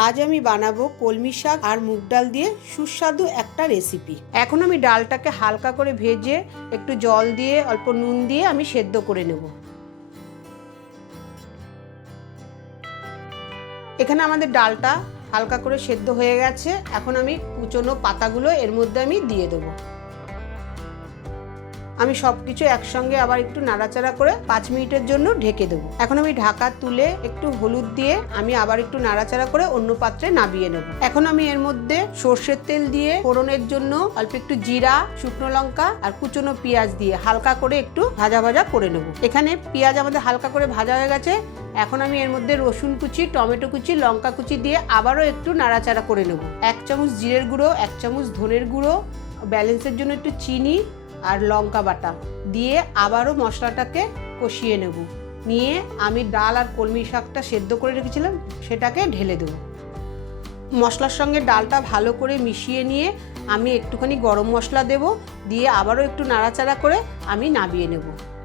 আজ আমি বানাবো কলমি শাক আর মুগ ডাল দিয়ে সুস্বাদু একটা রেসিপি। এখন আমি ডালটাকে হালকা করে ভেজে একটু জল দিয়ে অল্প নুন দিয়ে আমি সেদ্ধ করে নেব। এখানে আমাদের ডালটা হালকা করে সেদ্ধ হয়ে গেছে। এখন আমি কুচনো পাতাগুলো এর মধ্যে আমি দিয়ে দেবো। আমি সবকিছু একসঙ্গে আবার একটু নাড়াচাড়া করে 5 মিনিটের জন্য ঢেকে দেবো। এখন আমি ঢাকা তুলে একটু হলুদ দিয়ে আমি আবার একটু নাড়াচাড়া করে অন্য পাত্রে নামিয়ে নেব। এখন আমি এর মধ্যে সর্ষের তেল দিয়ে ফোড়নের জন্য অল্প একটু জিরা, শুকনো লঙ্কা আর কুচনো পেঁয়াজ দিয়ে হালকা করে একটু ভাজা ভাজা করে নেব। এখানে পেঁয়াজ আমাদের হালকা করে ভাজা হয়ে গেছে। এখন আমি এর মধ্যে রসুন কুচি, টমেটো কুচি, লঙ্কা কুচি দিয়ে আবারও একটু নাড়াচাড়া করে নেব। 1 চামচ জিরের গুঁড়ো, 1 চামচ ধনের গুঁড়ো, ব্যালেন্সের জন্য একটু চিনি আর লঙ্কা বাটা দিয়ে আবারও মশলাটাকে কষিয়ে নেব। নিয়ে আমি ডাল আর কলমি শাকটা সেদ্ধ করে রেখেছিলাম সেটাকে ঢেলে দেব। মশলার সঙ্গে ডালটা ভালো করে মিশিয়ে নিয়ে আমি একটুখানি গরম মশলা দেব, দিয়ে আবারও একটু নাড়াচাড়া করে আমি নামিয়ে নেব।